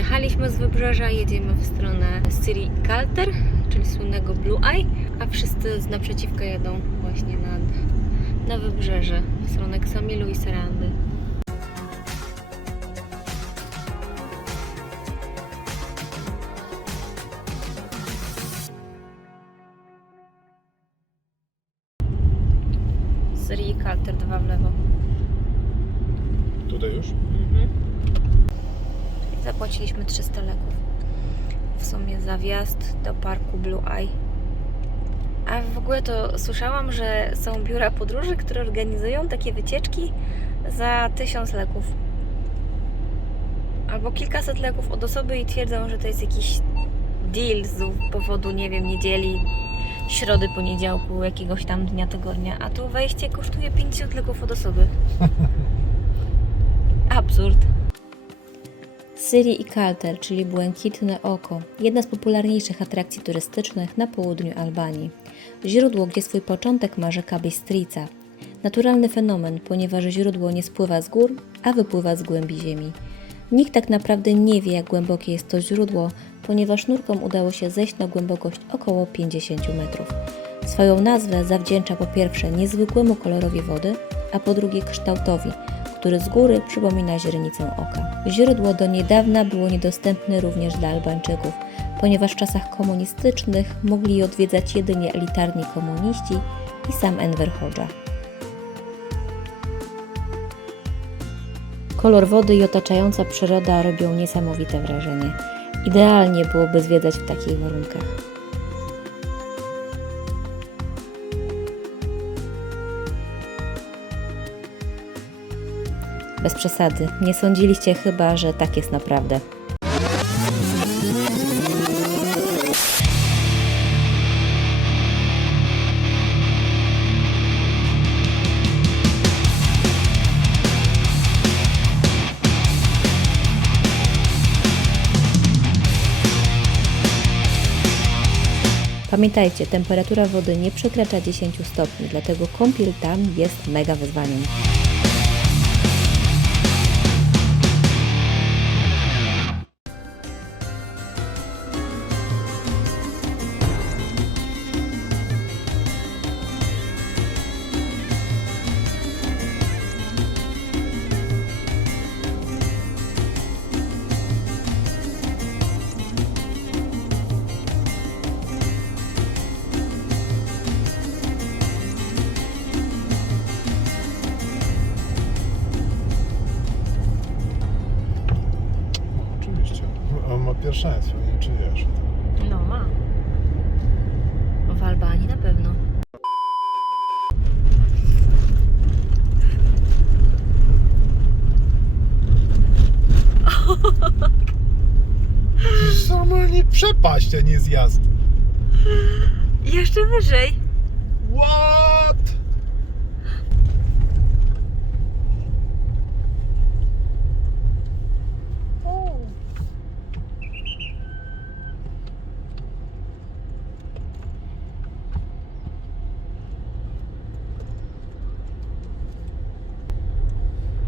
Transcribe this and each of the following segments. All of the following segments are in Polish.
Wyjechaliśmy z wybrzeża, jedziemy w stronę Syrii i Kalter, czyli słynnego Blue Eye, a wszyscy z naprzeciwka jadą właśnie na wybrzeże, w stronę Ksamilu i Serandy. Syrii i Kalter, 2 w lewo. Tutaj już? Zapłaciliśmy 300 leków. W sumie za wjazd do parku Blue Eye. A w ogóle to słyszałam, że są biura podróży, które organizują takie wycieczki za 1000 leków. Albo kilkaset leków od osoby i twierdzą, że to jest jakiś deal z powodu, nie wiem, niedzieli, środy, poniedziałku, jakiegoś tam dnia tygodnia. A tu wejście kosztuje 50 leków od osoby. Absurd. Syrii i Kalter, czyli Błękitne Oko, jedna z popularniejszych atrakcji turystycznych na południu Albanii. Źródło, gdzie swój początek ma rzeka Bistrica. Naturalny fenomen, ponieważ źródło nie spływa z gór, a wypływa z głębi ziemi. Nikt tak naprawdę nie wie, jak głębokie jest to źródło, ponieważ nurkom udało się zejść na głębokość około 50 metrów. Swoją nazwę zawdzięcza po pierwsze niezwykłemu kolorowi wody, a po drugie kształtowi, który z góry przypomina źrenicę oka. Źródło do niedawna było niedostępne również dla Albańczyków, ponieważ w czasach komunistycznych mogli je odwiedzać jedynie elitarni komuniści i sam Enver Hoxha. Kolor wody i otaczająca przyroda robią niesamowite wrażenie. Idealnie byłoby zwiedzać w takich warunkach. Bez przesady, nie sądziliście chyba, że tak jest naprawdę. Pamiętajcie, temperatura wody nie przekracza 10 stopni, dlatego kąpiel tam jest mega wyzwaniem. On ma pierwszeństwo, nie wiem, czy wiesz. No ma. W Albanii na pewno. Normalnie przepaść, a nie zjazd. Jeszcze wyżej. What?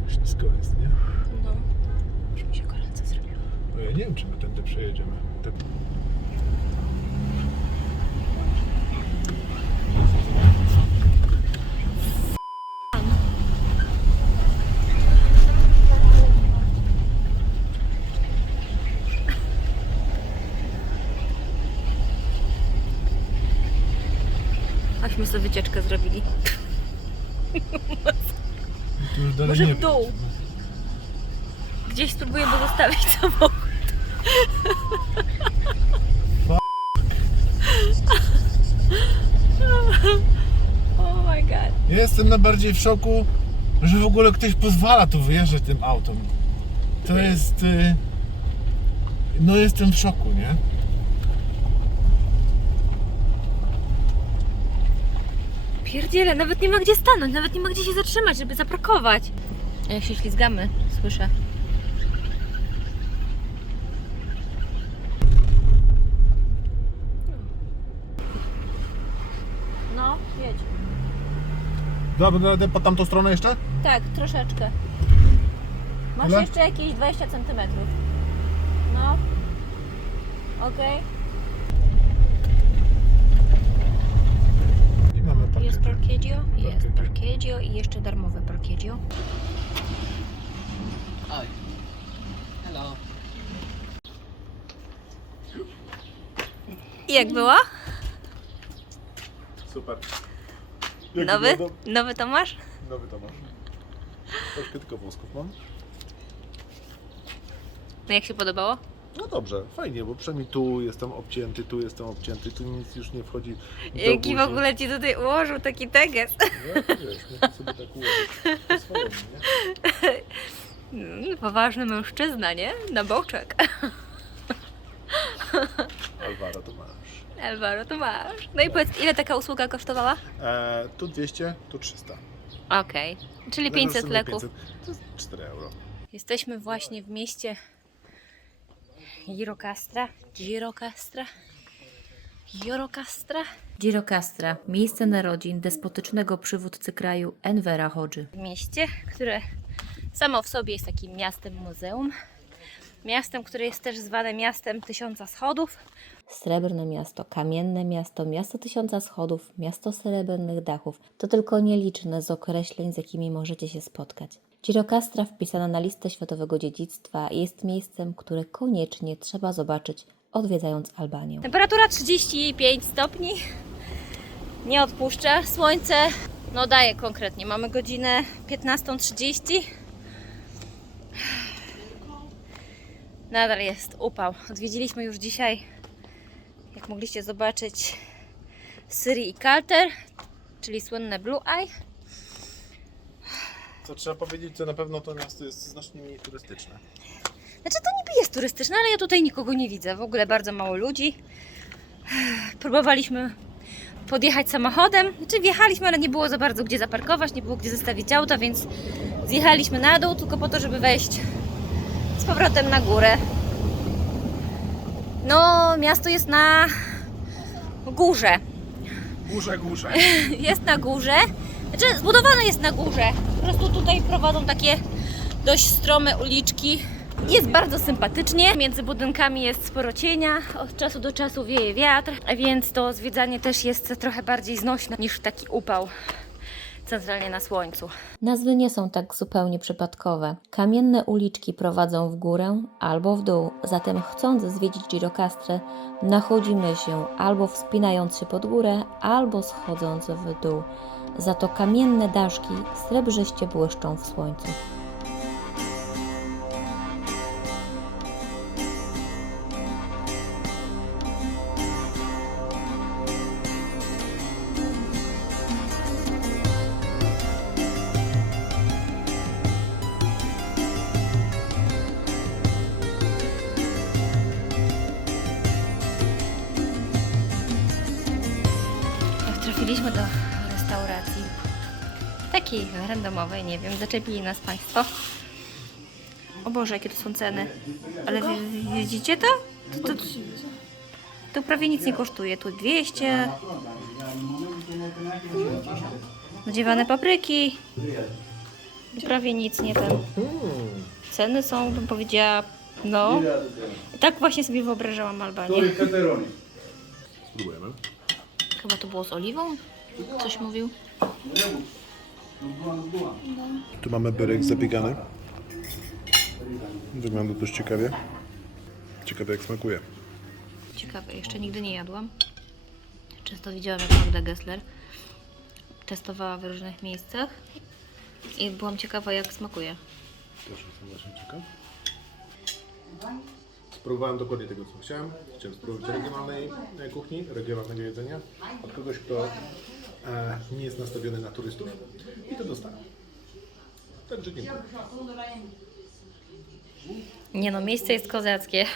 Ślisko jest, nie? No. Już mi się gorąco zrobiło. No ja nie wiem, czy my tędy przejedziemy. Aśmy sobie wycieczkę zrobili. Tu już dalej Może nie w dół. wiem. Gdzieś spróbujemy zostawić samochód. Oh my god. Ja jestem najbardziej w szoku, że w ogóle ktoś pozwala tu wyjeżdżać tym autem. To jest... No jestem w szoku, nie? Pierdziele, nawet nie ma gdzie stanąć, nawet nie ma gdzie się zatrzymać, żeby zaparkować. A jak się ślizgamy, słyszę. No, jedź. Dobra, po tamtą stronę jeszcze? Tak, troszeczkę. Masz Ile? jeszcze jakieś 20 cm. No, Okej. I mamy Jest parkiecie. parkeggio? Jest parkeggio i jeszcze darmowe parkeggio. Hi. Hello. I jak było? Super. Nowy? Nowy Tomasz? Nowy Tomasz. Troszkę tylko włosków mam. No jak się podobało? No dobrze, fajnie, bo przynajmniej tu jestem obcięty, tu nic już nie wchodzi do Jaki w buzi. ogóle ci tutaj ułożył taki teges? Ja to wiesz, można sobie tak ułożyć po swojemu, nie? Poważny mężczyzna, nie? Na boczek. Alvaro to masz. Alvaro, to masz. No i powiedz, ile taka usługa kosztowała? Tu 200, tu 300. Okej, czyli 500 leków. 500, to jest 4 euro. Jesteśmy właśnie w mieście Gjirokastra. Gjirokastra, miejsce narodzin despotycznego przywódcy kraju Envera Hodży. Mieście, które samo w sobie jest takim miastem muzeum. Miastem, które jest też zwane miastem tysiąca schodów. Srebrne miasto, kamienne miasto, miasto tysiąca schodów, miasto srebrnych dachów. To tylko nieliczne z określeń, z jakimi możecie się spotkać. Gjirokastra, wpisana na listę światowego dziedzictwa, jest miejscem, które koniecznie trzeba zobaczyć, odwiedzając Albanię. Temperatura 35 stopni. Nie odpuszcza. Słońce no daje konkretnie. Mamy godzinę 15:30. Nadal jest upał. Odwiedziliśmy już dzisiaj, jak mogliście zobaczyć, Syrii i Kalter, czyli słynne Blue Eye. Co trzeba powiedzieć, że na pewno to miasto jest znacznie mniej turystyczne. Znaczy to niby jest turystyczne, ale ja tutaj nikogo nie widzę. W ogóle bardzo mało ludzi. Próbowaliśmy podjechać samochodem. Znaczy wjechaliśmy, ale nie było za bardzo gdzie zaparkować, nie było gdzie zostawić auta, więc zjechaliśmy na dół tylko po to, żeby wejść z powrotem na górę. No, miasto jest na górze. Górze. Jest na górze. Znaczy, zbudowane jest na górze. Po prostu tutaj prowadzą takie dość strome uliczki. Jest bardzo sympatycznie. Między budynkami jest sporo cienia. Od czasu do czasu wieje wiatr, więc to zwiedzanie też jest trochę bardziej znośne niż taki upał centralnie na słońcu. Nazwy nie są tak zupełnie przypadkowe. Kamienne uliczki prowadzą w górę albo w dół, zatem chcąc zwiedzić Gjirokastrę, nachodzimy się albo wspinając się pod górę, albo schodząc w dół. Za to kamienne daszki srebrzyście błyszczą w słońcu. Trafiliśmy do restauracji takiej randomowej, nie wiem, zaczepili nas Państwo. O Boże, jakie to są ceny. Ale widzicie to? To prawie nic nie kosztuje. Tu 200. Nadziewane papryki. Prawie nic nie ten. Ceny są, bym powiedziała, no. Tak właśnie sobie wyobrażałam Albanię. Spróbujemy. Chyba to było z oliwą? Coś mówił? Tu mamy byrek zabiegany. Wygląda dość ciekawie. Ciekawe jak smakuje. Ciekawe, jeszcze nigdy nie jadłam. Często widziałam, jak Magda Gessler testowała w różnych miejscach i byłam ciekawa, jak smakuje. Też jestem właśnie ciekaw. Spróbowałem dokładnie tego, co chciałem. Chciałem spróbować regionalnej kuchni, regionalnego jedzenia od kogoś, kto nie jest nastawiony na turystów i to dostałem. Także dziękuję. Nie no, miejsce jest kozackie.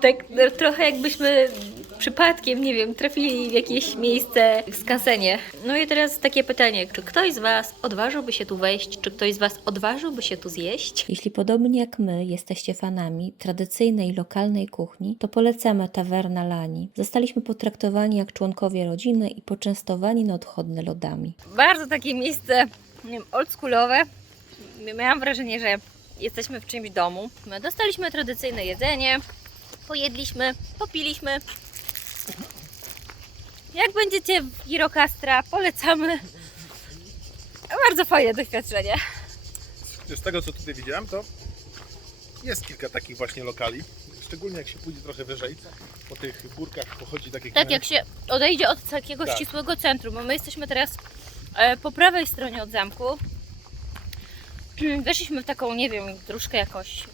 Tak trochę jakbyśmy przypadkiem, nie wiem, trafili w jakieś miejsce w skansenie. No i teraz takie pytanie, czy ktoś z Was odważyłby się tu wejść? Czy ktoś z Was odważyłby się tu zjeść? Jeśli podobnie jak my jesteście fanami tradycyjnej, lokalnej kuchni, to polecamy Taverna Lani. Zostaliśmy potraktowani jak członkowie rodziny i poczęstowani na odchodne lodami. Bardzo takie miejsce, nie wiem, oldschoolowe. Miałam wrażenie, że jesteśmy w czymś domu. My dostaliśmy tradycyjne jedzenie. Pojedliśmy, popiliśmy. Jak będziecie w Girokastra, polecamy. Bardzo fajne doświadczenie. Z tego co tutaj widziałem, to jest kilka takich właśnie lokali. Szczególnie jak się pójdzie trochę wyżej, po tych górkach pochodzi takich... Tak, jak się odejdzie od takiego Tak. ścisłego centrum, bo my jesteśmy teraz po prawej stronie od zamku. Weszliśmy w taką, nie wiem, dróżkę jakoś.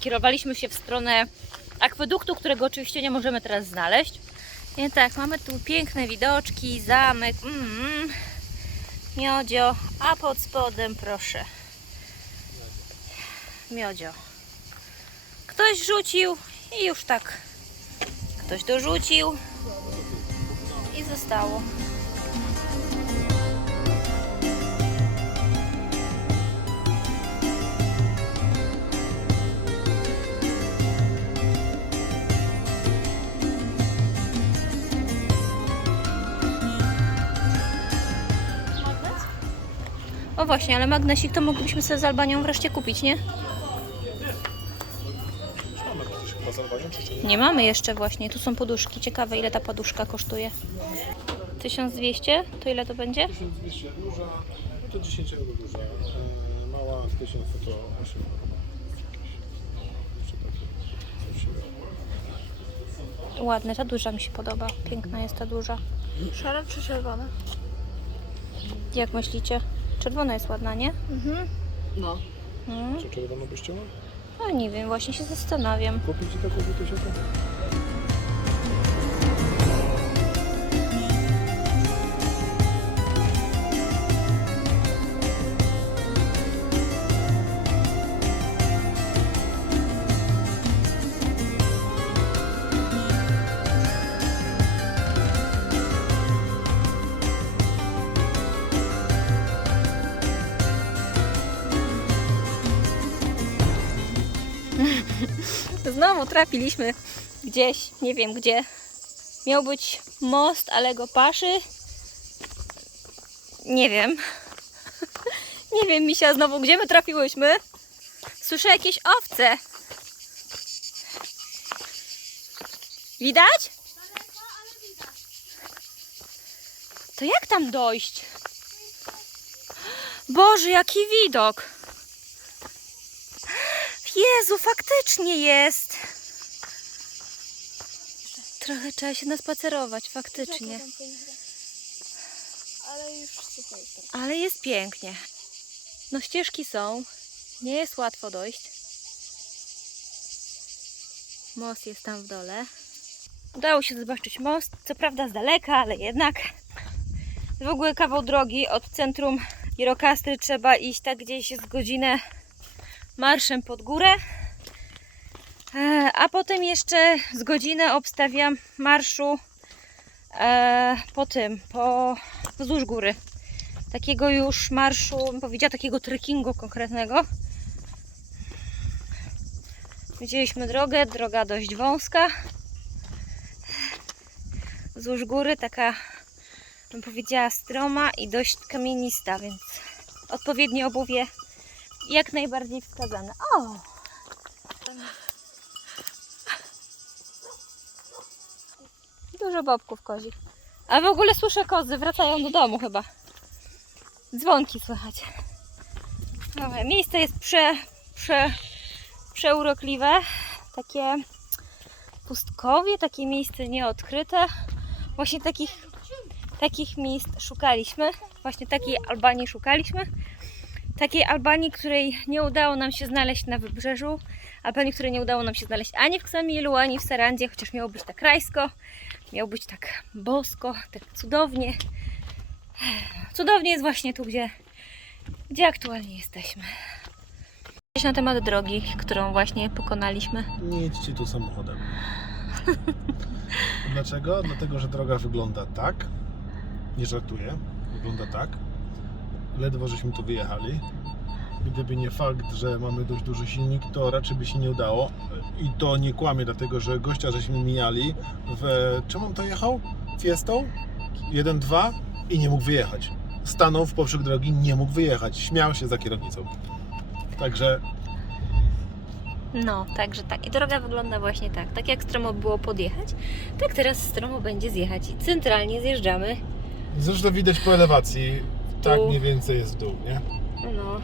Kierowaliśmy się w stronę akweduktu, którego oczywiście nie możemy teraz znaleźć. I tak, mamy tu piękne widoczki, zamek, miodzio, a pod spodem proszę, miodzio. Ktoś rzucił i już tak, ktoś dorzucił i zostało. O właśnie, ale magnesik to moglibyśmy sobie z Albanią wreszcie kupić, nie? Mamy coś chyba z Albanią, czy nie? Nie mamy jeszcze właśnie, tu są poduszki. Ciekawe ile ta poduszka kosztuje. 1200? To ile to będzie? 1200 duża, no to 10 euro duża. Mała 1000 to 8 euro. Jeszcze takie coś Ładne, ta duża mi się podoba. Piękna jest ta duża. Szara czy czerwona? Jak myślicie? Czerwona jest ładna, nie? No. Czy czerwoną byś chciała? No nie wiem, właśnie się zastanawiam. Kupić ci taką wytysiącą? Znowu trafiliśmy gdzieś, nie wiem gdzie. Miał być most, ale go paszy. Nie wiem. Nie wiem, Misia, znowu gdzie my trafiłyśmy? Słyszę jakieś owce. Widać? To jak tam dojść? Boże, jaki widok! Jezu, faktycznie jest! Trochę trzeba się naspacerować, faktycznie. Ale już sucho jest teraz. Ale jest pięknie. No ścieżki są. Nie jest łatwo dojść. Most jest tam w dole. Udało się zobaczyć most. Co prawda z daleka, ale jednak. W ogóle kawał drogi od centrum Girokastry trzeba iść tak gdzieś z godzinę marszem pod górę. A potem jeszcze z godzinę obstawiam marszu wzdłuż góry. Takiego już marszu, bym powiedziała, takiego trekkingu konkretnego. Widzieliśmy drogę, droga dość wąska. Wzdłuż góry taka, bym powiedziała, stroma i dość kamienista, więc odpowiednie obuwie jak najbardziej wskazane. O! Dużo bobków kozich. A w ogóle słyszę kozy, wracają do domu chyba. Dzwonki słychać. Dobra, miejsce jest przeurokliwe. Takie pustkowie, takie miejsce nieodkryte. Właśnie takich miejsc szukaliśmy. Właśnie takiej Albanii szukaliśmy. Takiej Albanii, której nie udało nam się znaleźć na wybrzeżu. Albanii, której nie udało nam się znaleźć ani w Ksamilu, ani w Sarandzie, chociaż miało być tak rajsko. Miało być tak bosko, tak cudownie. Cudownie jest właśnie tu, gdzie aktualnie jesteśmy. Coś na temat drogi, którą właśnie pokonaliśmy. Nie jedźcie tu samochodem. Dlaczego? Dlatego, że droga wygląda tak. Nie żartuję. Wygląda tak. Ledwo żeśmy tu wyjechali. Gdyby nie fakt, że mamy dość duży silnik, to raczej by się nie udało. I to nie kłamie, dlatego że gościa żeśmy mijali czym on to jechał? Fiestą? 1.2 i nie mógł wyjechać. Stanął w poprzek drogi, nie mógł wyjechać. Śmiał się za kierownicą. Także No, także tak. I droga wygląda właśnie tak. Tak jak stromo było podjechać, tak teraz stromo będzie zjechać. I centralnie zjeżdżamy. Zresztą widać po elewacji, tak Tu. mniej więcej jest w dół, nie? No.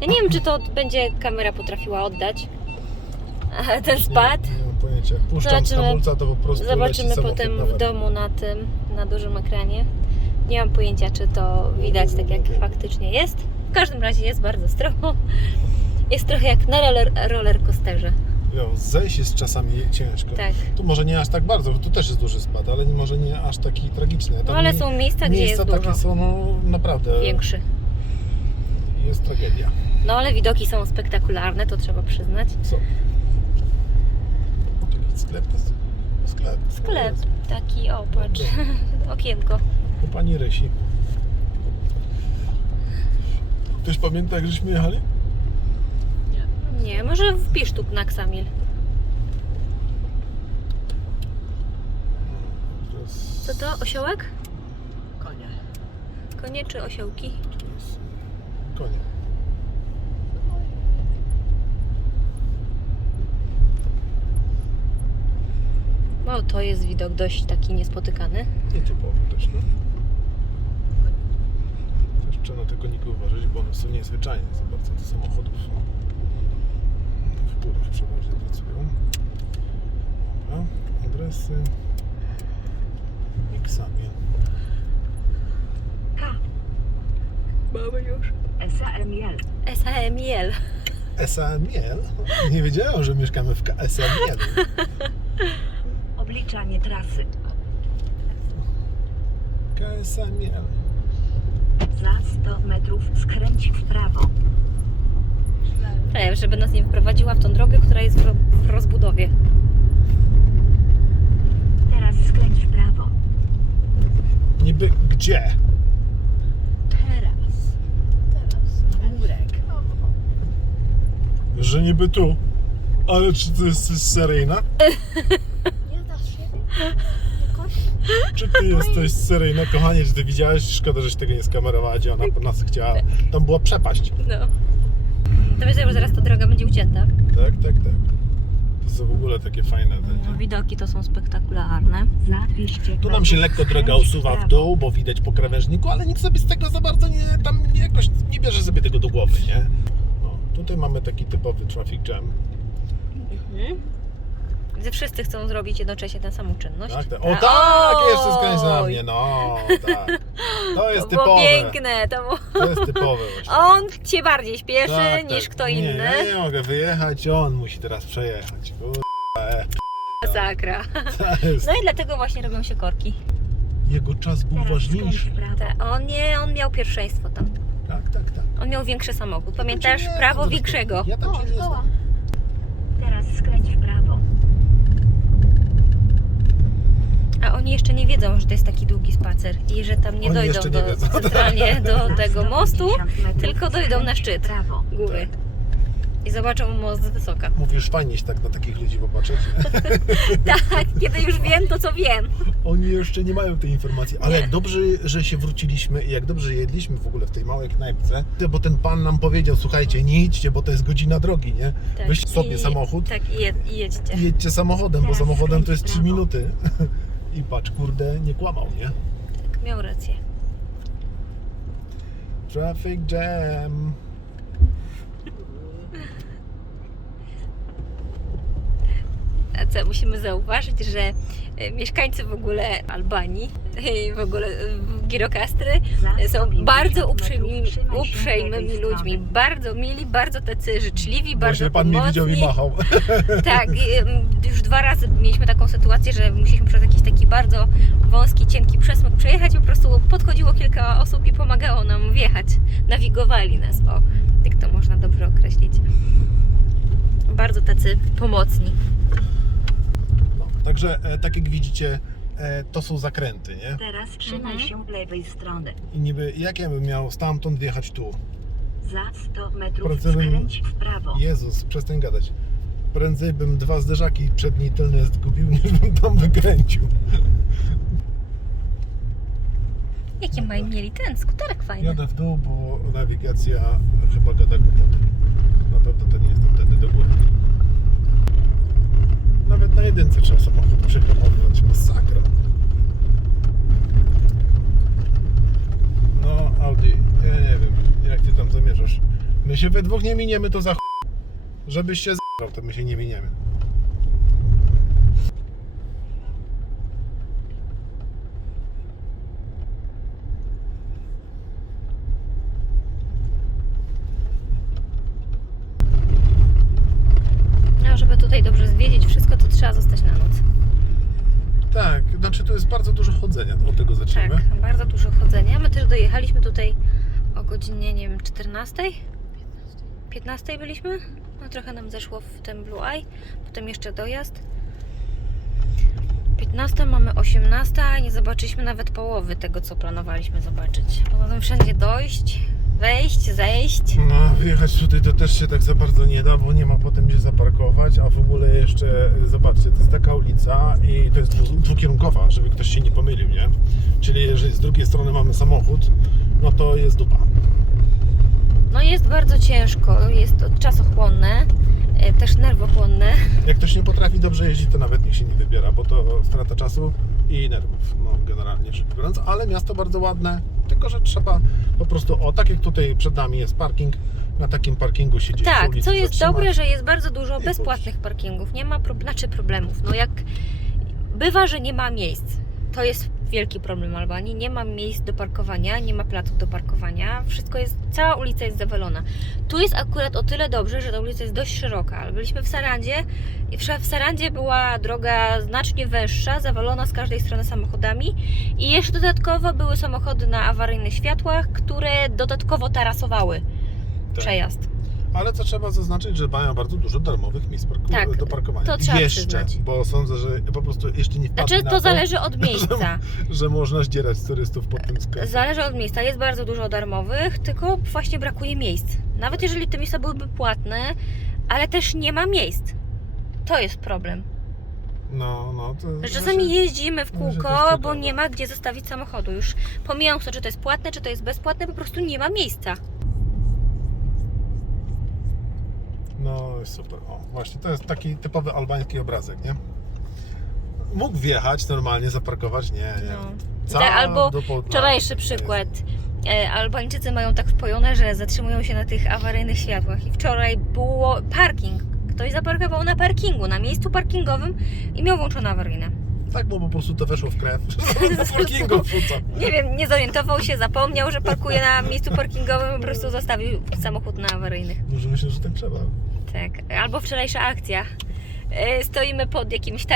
Ja nie wiem, czy to będzie kamera potrafiła oddać. A ten spad. Nie mam pojęcia. Jak puszczam z Zobaczymy- hamulca, to po prostu Zobaczymy leci samochód potem na w łeb. domu na dużym ekranie. Nie mam pojęcia, czy to widać tak jak faktycznie jest. W każdym razie jest bardzo stromo. Jest trochę jak na roller coasterze. Jo, zejść jest czasami ciężko. Tak. Tu może nie aż tak bardzo, bo tu też jest duży spad, ale może nie aż taki tragiczny. Tam No ale są miejsca, gdzie jest takie dużo są no, naprawdę. większy. Jest tragedia. No ale widoki są spektakularne, to trzeba przyznać. Co? Taki sklep jest. Sklep taki, o patrz, okienko. U pani Rysi. Ktoś pamięta, jak żeśmy jechali? Nie, może wpisz tu na Ksamil. Co to? Osiołek? Konie. Konie czy osiołki? Konie. No to jest widok dość taki niespotykany. Nietypowy też, no. Też trzeba na te koniki uważać, bo one są niezwyczajne za bardzo do samochodów. W górach przeważnie pracują. Dobra, adresy. I Ksamil. Mamy już. SAML. SAML. SAML? Nie wiedziałem, że mieszkamy w SAML. Obliczanie trasy. KSAML. Za 100 metrów skręć w prawo. Tak, żeby nas nie wyprowadziła w tą drogę, która jest w rozbudowie. Teraz skręć w prawo. Niby gdzie? Teraz. Murek. Że niby tu. Ale czy ty jesteś seryjna? Nie dasz siebie? Czy ty jesteś seryjna? Kochanie, czy ty widziałeś? Szkoda, żeś tego nie skamerowała, gdzie ona po nas chciała. Tam była przepaść. No. To myślę, że zaraz ta droga będzie ucięta. Tak. To są w ogóle takie fajne. No, widoki to są spektakularne. Za 200 Tu nam się lekko droga usuwa w dół, bo widać po krawężniku, ale nikt sobie z tego za bardzo jakoś nie bierze sobie tego do głowy, nie? No, tutaj mamy taki typowy traffic jam. Gdzie wszyscy chcą zrobić jednocześnie tę samą czynność. Tak. O tak! Jeszcze skręć na mnie, no tak. To jest To było typowe. piękne. To jest typowe właśnie. On cię bardziej śpieszy Tak, niż tak. kto Nie, inny. ja nie mogę wyjechać, on musi teraz przejechać. Masakra. To jest... No i dlatego właśnie robią się korki. Jego czas był Teraz skręć ważniejszy. w prawo. On miał pierwszeństwo tam. Tak. On miał większy samochód. Pamiętasz? Ja tam się nie Prawo znam większego. zresztą. Ja tam się nie szkoła. znam. Teraz skręć w prawo. A oni jeszcze nie wiedzą, że to jest taki długi spacer i że tam nie Oni dojdą jeszcze nie wiedzą. centralnie do Za tego mostu, 150 metrów tylko dojdą na skręć w szczyt prawo. góry. I zobaczą most z wysoka. Mówisz, fajnie się tak na takich ludzi popatrzeć. Tak, kiedy już wiem to, co wiem. Oni jeszcze nie mają tej informacji, ale Nie. jak dobrze, że się wróciliśmy i jak dobrze jedliśmy w ogóle w tej małej knajpce, bo ten pan nam powiedział, słuchajcie, nie idźcie, bo to jest godzina drogi, nie? Tak, Weźcie sobie i- samochód Tak, i jedźcie. i jedźcie samochodem, bo Teraz samochodem to jest 3 skręć w prawo. minuty. I patrz, kurde, nie kłamał, nie? Tak, miał rację. Traffic jam. A co, musimy zauważyć, że mieszkańcy w ogóle Albanii i w ogóle Girokastry są bardzo uprzejmymi ludźmi. Bardzo mili, bardzo tacy życzliwi, bardzo Właśnie pan nie widział i pomocni. machał. Tak, już 2 razy mieliśmy taką sytuację, że musieliśmy przez jakiś taki bardzo wąski, cienki przesmyk przejechać. Po prostu podchodziło kilka osób i pomagało nam wjechać. Nawigowali nas, o, jak to można dobrze określić. Bardzo tacy pomocni. No, także tak jak widzicie, to są zakręty, nie? Teraz trzymaj się lewej strony. I niby jak ja bym miał stamtąd wjechać tu? Za 100 metrów Prędzej bym- skręć w prawo. Jezus, przestań gadać. Prędzej bym 2 zderzaki przedni i tylny zgubił, niż bym tam wykręcił. Jakie mają mieli ten skuterek fajny. Jadę w dół, bo nawigacja chyba gada głupoty. Na pewno to nie jest tamtędy do góry. jedynce trzeba samochód przehamować, masakra. No Audi, ja nie wiem, jak ty tam zamierzasz. My się we dwóch nie miniemy, to za żebyś się z***ał, to my się nie miniemy. No, żeby tutaj dobrze zwiedzić wszystko, to trzeba zostać na noc. Tak, znaczy tu jest bardzo dużo chodzenia, od tego zaczniemy. Tak, bardzo dużo chodzenia. My też dojechaliśmy tutaj o godzinie, nie wiem, 14? 15 byliśmy? No trochę nam zeszło w ten Blue Eye, potem jeszcze dojazd. 15, mamy 18, a nie zobaczyliśmy nawet połowy tego, co planowaliśmy zobaczyć. Poza tym wszędzie dojść, wejść, zejść. No, wyjechać tutaj to też się tak za bardzo nie da, bo nie ma potem gdzie zaparkować, a w ogóle jeszcze, zobaczcie, to jest taka ulica i to jest dwukierunkowa, żeby ktoś się nie pomylił, nie? Czyli jeżeli z drugiej strony mamy samochód, no to jest dupa. No jest bardzo ciężko, jest to czasochłonne, też nerwochłonne. Jak ktoś nie potrafi dobrze jeździć, to nawet niech się nie wybiera, bo to strata czasu i nerwów, no generalnie rzecz biorąc, ale miasto bardzo ładne, tylko że trzeba po prostu, o tak jak tutaj przed nami jest parking, na takim parkingu siedzieć przy Tak, ulicy, co jest zatrzymać. dobre, że jest bardzo dużo i bezpłatnych parkingów, nie ma problemów. No jak bywa, że nie ma miejsc, to jest wielki problem Albanii, nie ma miejsc do parkowania, nie ma placów do parkowania, wszystko jest, cała ulica jest zawalona. Tu jest akurat o tyle dobrze, że ta ulica jest dość szeroka, ale byliśmy w Sarandzie i w Sarandzie była droga znacznie węższa, zawalona z każdej strony samochodami i jeszcze dodatkowo były samochody na awaryjnych światłach, które dodatkowo tarasowały przejazd. Ale co trzeba zaznaczyć, że mają bardzo dużo darmowych miejsc Tak, do parkowania. to trzeba jeszcze, przyznać. bo sądzę, że po prostu jeszcze nie wpadli Znaczy na to zależy od miejsca. że można zdzierać z turystów pod tym sklepem. Zależy od miejsca. Jest bardzo dużo darmowych, tylko właśnie brakuje miejsc. Nawet jeżeli te miejsca byłyby płatne, ale też nie ma miejsc. To jest problem. No, to Że czasami jeździmy w że to jest kółko, tylko bo tak. nie ma gdzie zostawić samochodu. Już pomijam to, czy to jest płatne, czy to jest bezpłatne, po prostu nie ma miejsca. No, jest super. O, właśnie, to jest taki typowy albański obrazek, nie? Mógł wjechać normalnie, zaparkować, nie. No. Albo wczorajszy przykład. Albańczycy mają tak wpojone, że zatrzymują się na tych awaryjnych światłach. I wczoraj było parking. Ktoś zaparkował na parkingu, na miejscu parkingowym i miał włączone awaryjne. Tak, bo po prostu to weszło w krew. Z parkingu wrzuca. Nie wiem, nie zorientował się, zapomniał, że parkuje na miejscu parkingowym, po prostu zostawił samochód na awaryjnych. Może myślę, że tak trzeba. Tak, albo wczorajsza akcja. Stoimy pod jakimś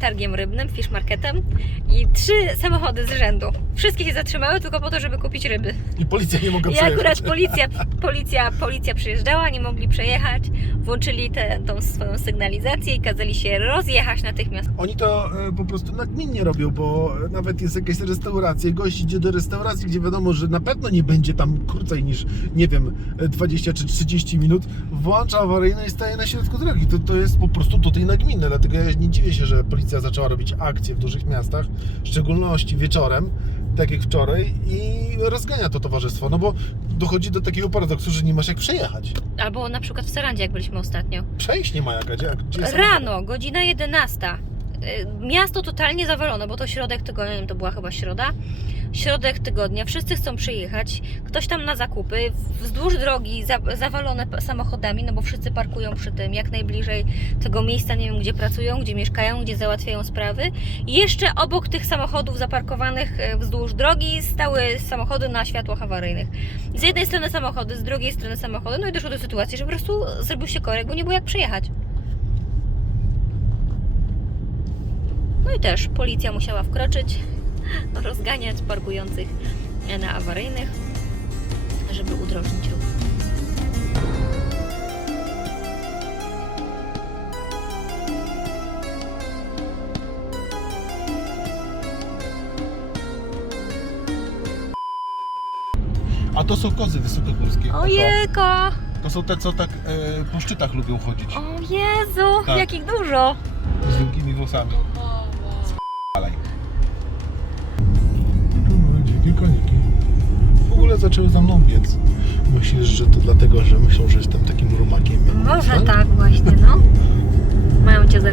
targiem rybnym, fish marketem i 3 samochody z rzędu. Wszystkie się zatrzymały tylko po to, żeby kupić ryby. I policja nie mogła I przejechać. akurat policja przyjeżdżała, nie mogli przejechać, włączyli tą swoją sygnalizację i kazali się rozjechać natychmiast. Oni to po prostu nagminnie robią, bo nawet jest jakaś restauracja, gość idzie do restauracji, gdzie wiadomo, że na pewno nie będzie tam krócej niż, nie wiem, 20 czy 30 minut, włącza awaryjne i staje na środku drogi. To jest po prostu tutaj nagminne, dlatego ja nie dziwię się, że policja zaczęła robić akcje w dużych miastach, w szczególności wieczorem, tak jak wczoraj, i rozgania to towarzystwo, no bo dochodzi do takiego paradoksu, że nie masz jak przejechać. Albo na przykład w Sarandzie, jak byliśmy ostatnio. Przejść nie ma jak, gdzie jest Rano, godzina 11. Miasto totalnie zawalone, bo to środek tygodnia, nie wiem, to była chyba środa. Środek tygodnia, wszyscy chcą przyjechać, ktoś tam na zakupy, wzdłuż drogi zawalone samochodami, no bo wszyscy parkują przy tym, jak najbliżej tego miejsca, nie wiem, gdzie pracują, gdzie mieszkają, gdzie załatwiają sprawy. I jeszcze obok tych samochodów zaparkowanych wzdłuż drogi stały samochody na światłach awaryjnych. Z jednej strony samochody, z drugiej strony samochody, no i doszło do sytuacji, że po prostu zrobił się korek, bo nie było jak przejechać. No i też policja musiała wkroczyć, rozganiać parkujących na awaryjnych, żeby udrożnić ruch. A to są kozy wysokogórskie. Ojejko! To są te, co tak po szczytach lubią chodzić. O Jezu, Tak. jakich dużo! Z długimi włosami. Spalaj. Dzikie koniki. W ogóle zaczęły za mną biec. Myślisz, że to dlatego, że myślą, że jestem takim rumakiem? Może tak właśnie, no. Mają cię za